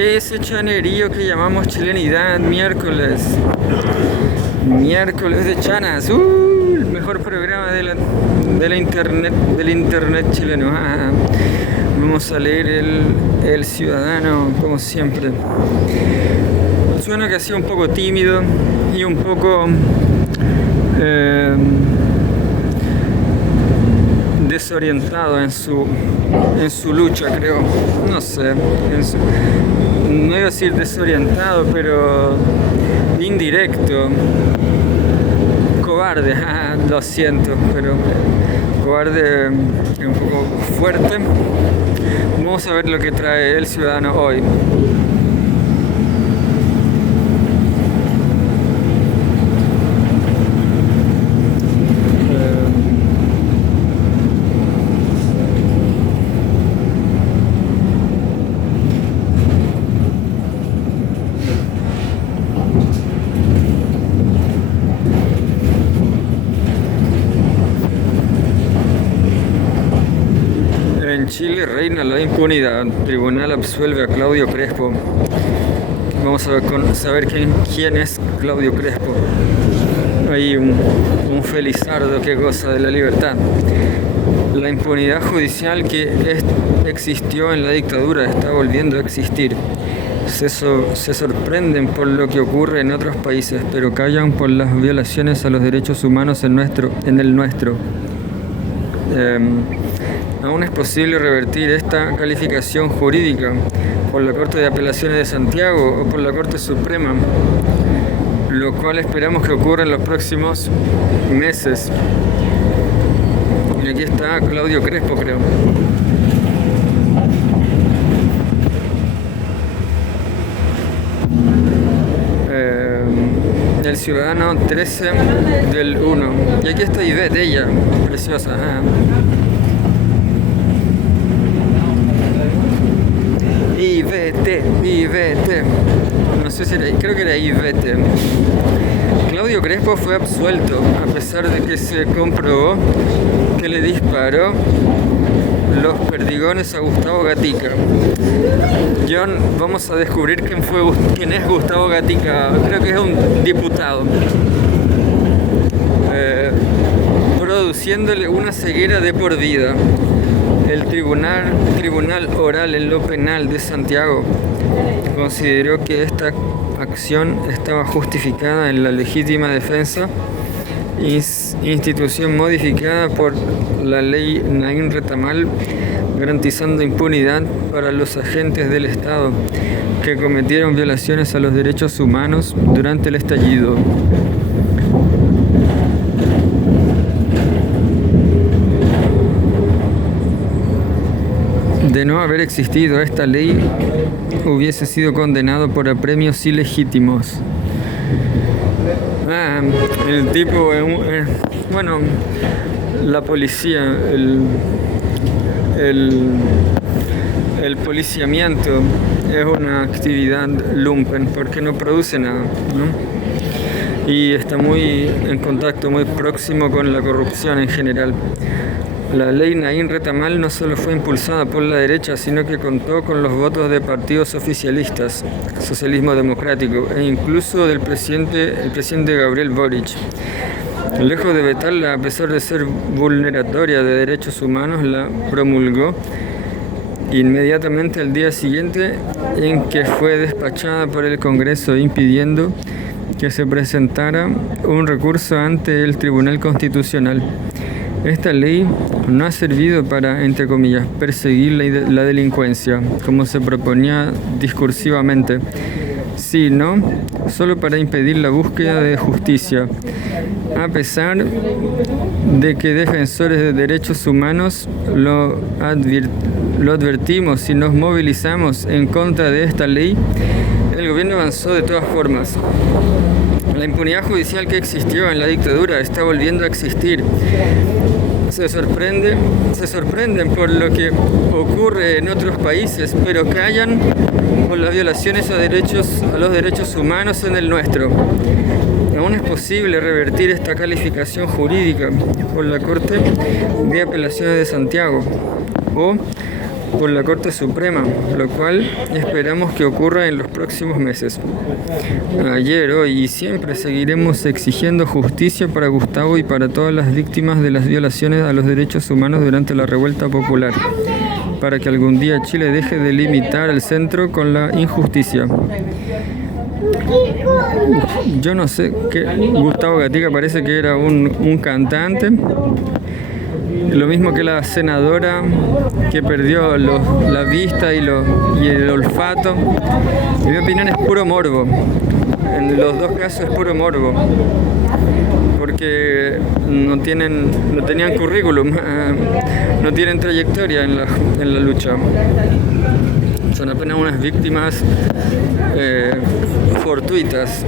ese chanerío que llamamos chilenidad, miércoles de chanas, el mejor programa de la internet chileno. Vamos a leer el Ciudadano, como siempre. Suena que ha sido un poco tímido y un poco desorientado en su lucha, creo. No sé, no iba a decir desorientado, pero indirecto. Cobarde, lo siento, pero cobarde es un poco fuerte. Vamos a ver lo que trae el Ciudadano hoy. En Chile reina la impunidad. Tribunal absuelve a Claudio Crespo. Vamos a saber quién es Claudio Crespo. Hay un felizardo que goza de la libertad. La impunidad judicial que existió en la dictadura está volviendo a existir. Se sorprenden por lo que ocurre en otros países, pero callan por las violaciones a los derechos humanos en el nuestro. Aún es posible revertir esta calificación jurídica por la Corte de Apelaciones de Santiago o por la Corte Suprema, lo cual esperamos que ocurra en los próximos meses. Y aquí está Claudio Crespo, creo. El Ciudadano 13 del 1. Y aquí está Ivette, ella, preciosa. Ivette. No sé si creo que era Ivette. Claudio Crespo fue absuelto a pesar de que se comprobó que le disparó los perdigones a Gustavo Gatica. John, vamos a descubrir quién es Gustavo Gatica. Creo que es un diputado. Produciéndole una ceguera de por vida. El Tribunal Oral en lo Penal de Santiago consideró que esta acción estaba justificada en la legítima defensa, institución modificada por la ley Naín Retamal, garantizando impunidad para los agentes del Estado que cometieron violaciones a los derechos humanos durante el estallido. De no haber existido esta ley, hubiese sido condenado por apremios ilegítimos. El tipo, la policía, el policiamiento es una actividad lumpen porque no produce nada, ¿no? Y está muy en contacto, muy próximo con la corrupción en general. La ley Naín Retamal no solo fue impulsada por la derecha, sino que contó con los votos de partidos oficialistas, socialismo democrático, e incluso del el presidente Gabriel Boric. Lejos de vetarla, a pesar de ser vulneratoria de derechos humanos, la promulgó inmediatamente al día siguiente en que fue despachada por el Congreso, impidiendo que se presentara un recurso ante el Tribunal Constitucional. Esta ley no ha servido para, entre comillas, perseguir la delincuencia, como se proponía discursivamente, sino solo para impedir la búsqueda de justicia, a pesar de que defensores de derechos humanos lo advertimos y nos movilizamos en contra de esta ley. El gobierno avanzó de todas formas. La impunidad judicial que existió en la dictadura está volviendo a existir. Se sorprenden por lo que ocurre en otros países, pero callan por las violaciones a los derechos humanos en el nuestro. Aún es posible revertir esta calificación jurídica por la Corte de Apelaciones de Santiago o por la Corte Suprema, lo cual esperamos que ocurra en los próximos meses. Ayer, hoy y siempre seguiremos exigiendo justicia para Gustavo y para todas las víctimas de las violaciones a los derechos humanos durante la revuelta popular, para que algún día Chile deje de limitar el centro con la injusticia. Yo no sé, Gustavo Gatica parece que era un cantante, lo mismo que la senadora que perdió la vista y el olfato. En mi opinión es puro morbo, en los dos casos es puro morbo, porque no tenían currículum, no tienen trayectoria en la lucha. Son apenas unas víctimas fortuitas,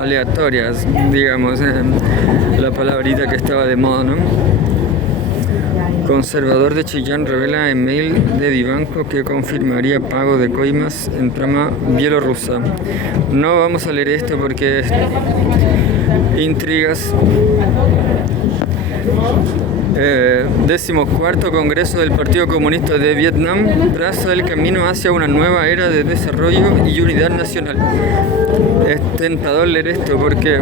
aleatorias, digamos, la palabrita que estaba de moda, ¿no? Conservador de Chillán revela en mail de Vivanco que confirmaría pago de coimas en trama bielorrusa. No vamos a leer esto porque es intrigas. 14º Congreso del Partido Comunista de Vietnam traza el camino hacia una nueva era de desarrollo y unidad nacional. Es tentador leer esto porque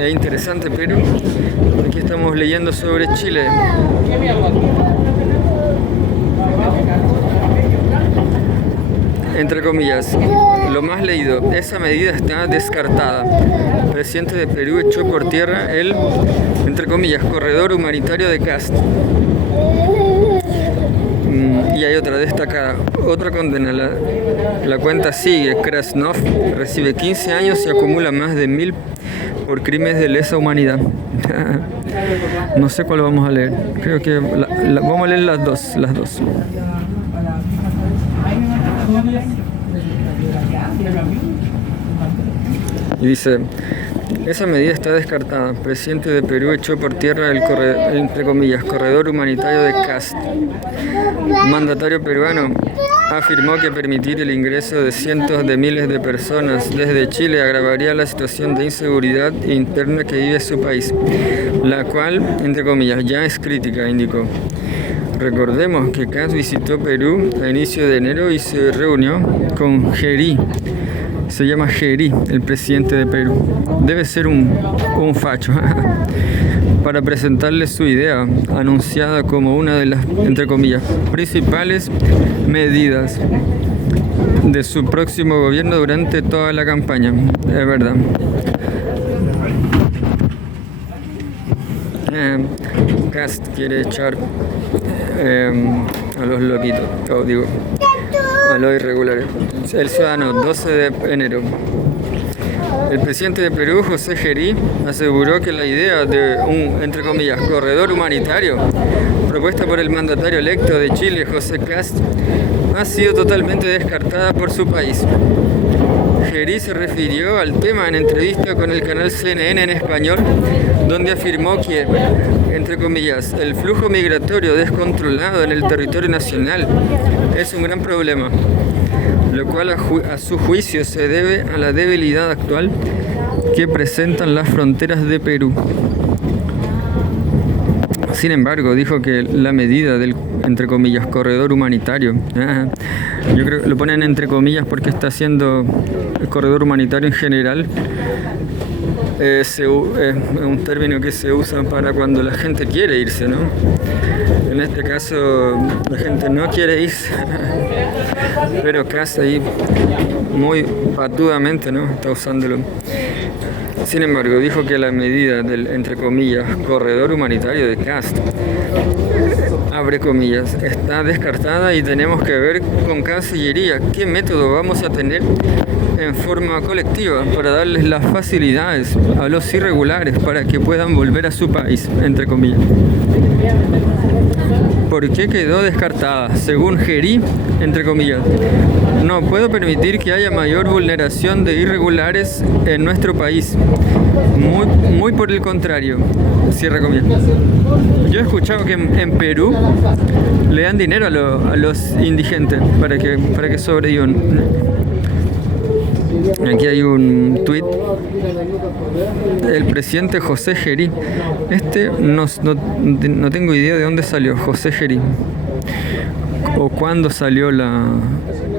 es interesante, pero aquí estamos leyendo sobre Chile. Entre comillas, lo más leído, esa medida está descartada. El presidente de Perú echó por tierra el, entre comillas, corredor humanitario de Kast. Y hay otra destacada, otra condena. La cuenta sigue. Krasnov recibe 15 años y acumula más de 1000 por crímenes de lesa humanidad. No sé cuál vamos a leer. Creo que vamos a leer las dos. Y dice, esa medida está descartada. El presidente de Perú echó por tierra el entre comillas, corredor humanitario de Kast. Mandatario peruano afirmó que permitir el ingreso de cientos de miles de personas desde Chile agravaría la situación de inseguridad interna que vive su país, la cual, entre comillas, ya es crítica, indicó. Recordemos que Kast visitó Perú a inicio de enero y se reunió con Gerí. Se llama Gerí, el presidente de Perú. Debe ser un facho. Para presentarle su idea, anunciada como una de las, entre comillas, principales medidas de su próximo gobierno durante toda la campaña. Es verdad. Kast quiere echar a los loquitos, a los irregulares. El ciudadano, 12 de enero. El presidente de Perú, José Gerí, aseguró que la idea de un, entre comillas, corredor humanitario propuesta por el mandatario electo de Chile, José Kast, ha sido totalmente descartada por su país. Gerí se refirió al tema en entrevista con el canal CNN en español, donde afirmó que, entre comillas, el flujo migratorio descontrolado en el territorio nacional es un gran problema, lo cual a su juicio se debe a la debilidad actual que presentan las fronteras de Perú. Sin embargo, dijo que la medida del, entre comillas, corredor humanitario, yo creo que lo ponen entre comillas porque está haciendo el corredor humanitario en general, es un término que se usa para cuando la gente quiere irse, ¿no? En este caso, la gente no quiere irse, pero casi ahí muy patudamente, ¿no? Está usándolo. Sin embargo, dijo que la medida del, entre comillas, corredor humanitario de Kast, abre comillas, está descartada y tenemos que ver con Cancillería qué método vamos a tener en forma colectiva para darles las facilidades a los irregulares para que puedan volver a su país, entre comillas. ¿Por qué quedó descartada? Según Gerí, entre comillas, no puedo permitir que haya mayor vulneración de irregulares en nuestro país. Muy por el contrario, cierra comillas. Yo he escuchado que en Perú le dan dinero a los indigentes para que sobrevivan. Aquí hay un tuit. El presidente José Gerí. No tengo idea de dónde salió José Gerí. o cuándo salió la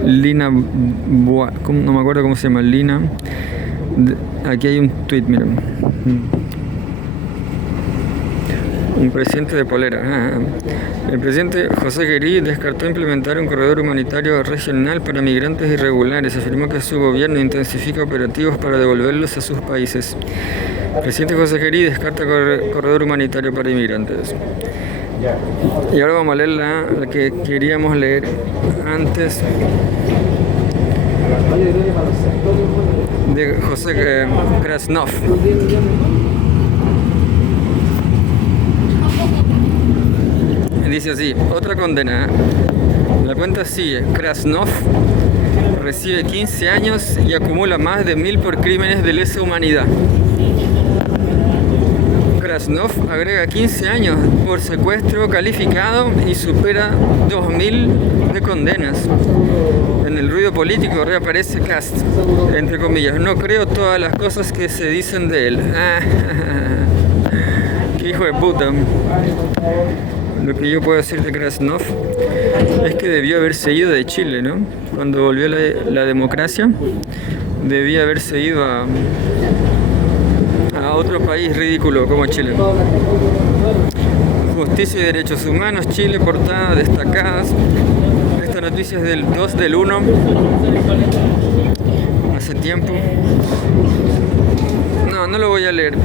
Lina, no me acuerdo cómo se llama, Lina. Aquí hay un tweet, miren. Un presidente de polera. El presidente José Guerí descartó implementar un corredor humanitario regional para migrantes irregulares. Afirmó que su gobierno intensifica operativos para devolverlos a sus países. El presidente José Guerí descarta corredor humanitario para inmigrantes. Y ahora vamos a leer la que queríamos leer antes, de José Krasnov. Dice así: otra condena. La cuenta sigue. Krasnov recibe 15 años y acumula más de 1000 por crímenes de lesa humanidad. Krasnov agrega 15 años por secuestro calificado y supera 2000 de condenas. En el ruido político reaparece Kast, entre comillas. No creo todas las cosas que se dicen de él. ¡Qué hijo de puta! Lo que yo puedo decir de Krasnov es que debió haberse ido de Chile, ¿no? Cuando volvió la democracia, debía haberse ido a otro país ridículo como Chile. Justicia y derechos humanos, Chile, portada destacadas. Esta noticia es del 2/1, hace tiempo. No lo voy a leer.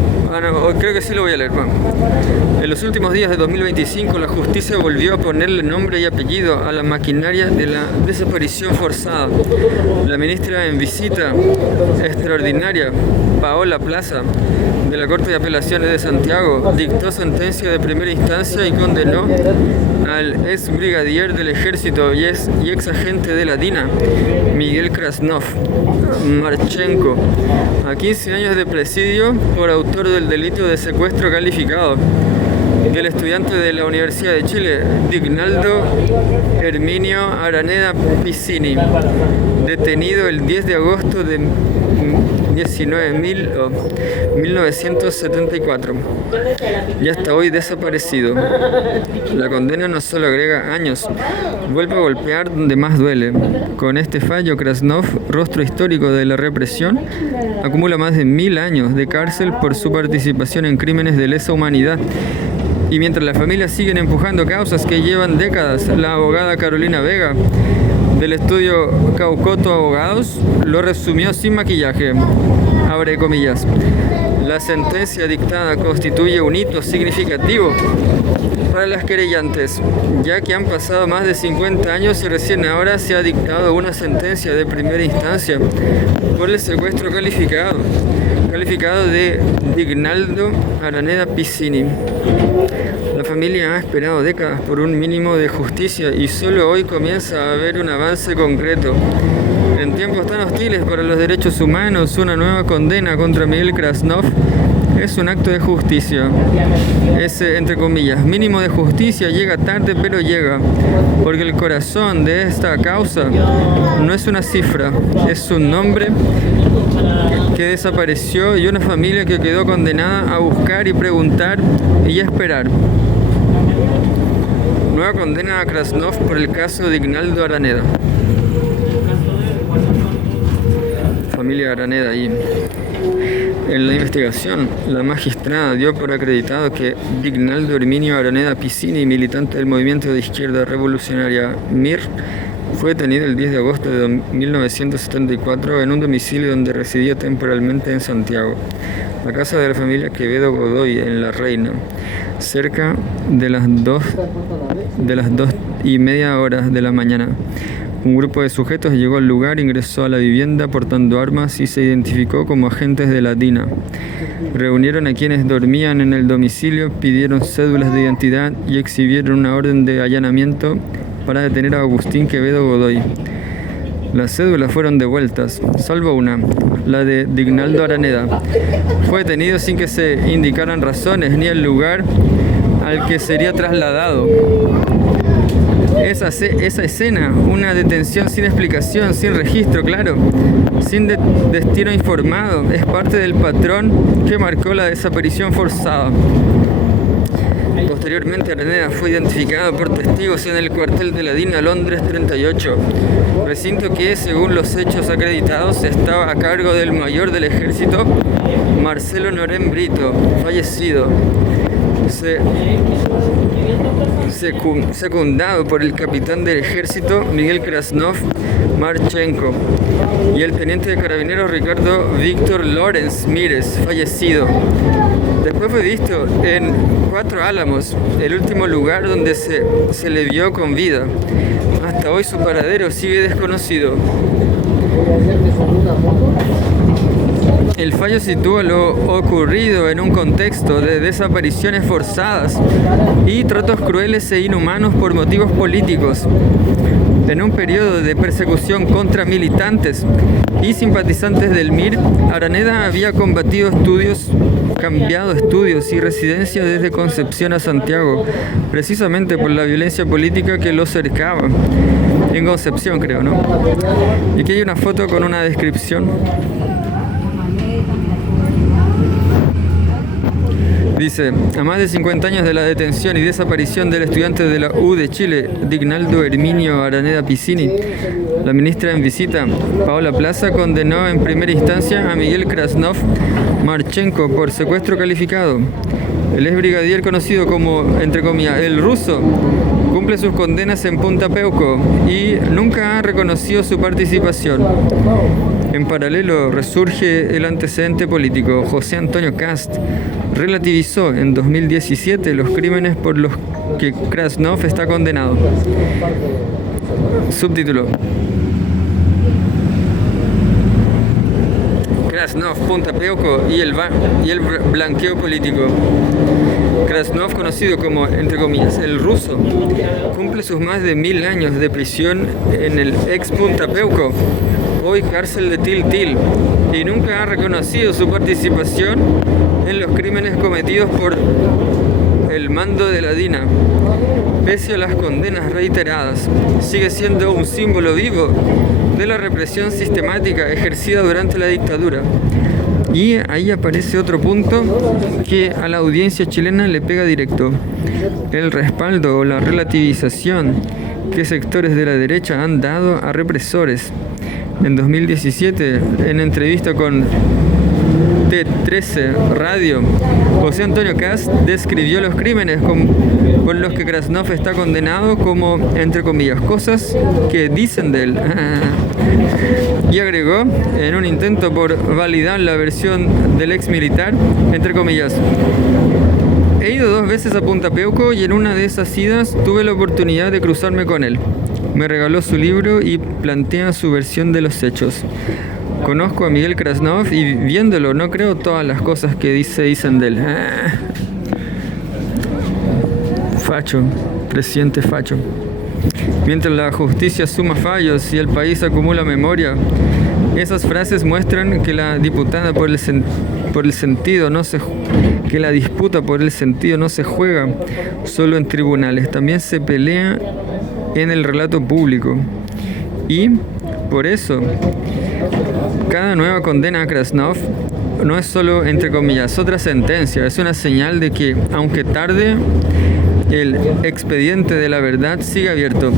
Creo que sí lo voy a leer. En los últimos días de 2025, la justicia volvió a ponerle nombre y apellido a la maquinaria de la desaparición forzada. La ministra en visita extraordinaria, Paola Plaza, de la Corte de Apelaciones de Santiago, dictó sentencia de primera instancia y condenó al ex brigadier del ejército y ex agente de la DINA, Miguel Krasnov Marchenko, a 15 años de presidio por autor del delito de secuestro calificado. El estudiante de la Universidad de Chile, Dignaldo Herminio Araneda Piscini, detenido el 10 de agosto de 1974 y hasta hoy desaparecido. La condena no solo agrega años, vuelve a golpear donde más duele. Con este fallo, Krasnov, rostro histórico de la represión, acumula más de 1000 años de cárcel por su participación en crímenes de lesa humanidad. Y mientras las familias siguen empujando causas que llevan décadas, la abogada Carolina Vega, del estudio Caucoto Abogados, lo resumió sin maquillaje. Abre comillas. La sentencia dictada constituye un hito significativo para las querellantes, ya que han pasado más de 50 años y recién ahora se ha dictado una sentencia de primera instancia por el secuestro calificado de Dignaldo Araneda Piscini. La familia ha esperado décadas por un mínimo de justicia y solo hoy comienza a haber un avance concreto. En tiempos tan hostiles para los derechos humanos, una nueva condena contra Miguel Krasnov es un acto de justicia. Ese, entre comillas, mínimo de justicia llega tarde, pero llega, porque el corazón de esta causa no es una cifra, es un nombre que desapareció y una familia que quedó condenada a buscar y preguntar y esperar. Nueva condena a Krasnov por el caso de Dignaldo Araneda. Familia Araneda ahí. En la investigación, la magistrada dio por acreditado que Dignaldo Herminio Araneda Piscini, militante del movimiento de izquierda revolucionaria MIR, fue detenido el 10 de agosto de 1974 en un domicilio donde residía temporalmente en Santiago, la casa de la familia Quevedo Godoy en La Reina, cerca de las 2:30 de la mañana. Un grupo de sujetos llegó al lugar, ingresó a la vivienda portando armas y se identificó como agentes de la DINA. Reunieron a quienes dormían en el domicilio, pidieron cédulas de identidad y exhibieron una orden de allanamiento para detener a Agustín Quevedo Godoy. Las cédulas fueron devueltas, salvo una, la de Dignaldo Araneda. Fue detenido sin que se indicaran razones ni el lugar al que sería trasladado. Esa escena, una detención sin explicación, sin registro claro, sin destino informado, es parte del patrón que marcó la desaparición forzada. Posteriormente, Araneda fue identificado por testigos en el cuartel de la DINA Londres 38, recinto que, según los hechos acreditados, estaba a cargo del mayor del ejército, Marcelo Norén Brito, fallecido, secundado por el capitán del ejército, Miguel Krasnov Marchenko, y el teniente de carabineros Ricardo Víctor Lorenz Mírez, fallecido. Después fue visto en Cuatro Álamos, el último lugar donde se le vio con vida. Hasta hoy su paradero sigue desconocido. El fallo sitúa lo ocurrido en un contexto de desapariciones forzadas y tratos crueles e inhumanos por motivos políticos. En un periodo de persecución contra militantes y simpatizantes del MIR, Araneda había cambiado estudios y residencia desde Concepción a Santiago, precisamente por la violencia política que lo cercaba. En Concepción, creo, ¿no? Y aquí hay una foto con una descripción. Dice, a más de 50 años de la detención y desaparición del estudiante de la U de Chile, Dignaldo Herminio Araneda Piscini, la ministra en visita, Paola Plaza, condenó en primera instancia a Miguel Krasnov Marchenko por secuestro calificado. El ex brigadier, conocido como, entre comillas, el ruso, cumple sus condenas en Punta Peuco y nunca ha reconocido su participación. En paralelo, resurge el antecedente político. José Antonio Kast relativizó en 2017 los crímenes por los que Krasnov está condenado. Subtítulo: Krasnov, Punta Peuco y el blanqueo político. Krasnov, conocido como, entre comillas, el ruso, cumple sus más de 1000 años de prisión en el ex Punta Peuco, hoy cárcel de Til, y nunca ha reconocido su participación en los crímenes cometidos por el mando de la DINA. Pese a las condenas reiteradas, sigue siendo un símbolo vivo de la represión sistemática ejercida durante la dictadura. Y ahí aparece otro punto que a la audiencia chilena le pega directo: el respaldo o la relativización que sectores de la derecha han dado a represores. En 2017, en entrevista con T13 Radio, José Antonio Kast describió los crímenes por los que Krasnov está condenado como, entre comillas, cosas que dicen de él. Y agregó, en un intento por validar la versión del ex militar, entre comillas: he ido 2 veces a Punta Peuco y en una de esas idas tuve la oportunidad de cruzarme con él. Me regaló su libro y plantea su versión de los hechos. Conozco a Miguel Krasnov y viéndolo no creo todas las cosas que dicen de él. Facho, presidente facho. Mientras la justicia suma fallos y el país acumula memoria, esas frases muestran que la disputa por el sentido no se juega solo en tribunales, también se pelea en el relato público. Y por eso, cada nueva condena a Krasnov no es solo, entre comillas, otra sentencia, es una señal de que, aunque tarde, el expediente de la verdad sigue abierto.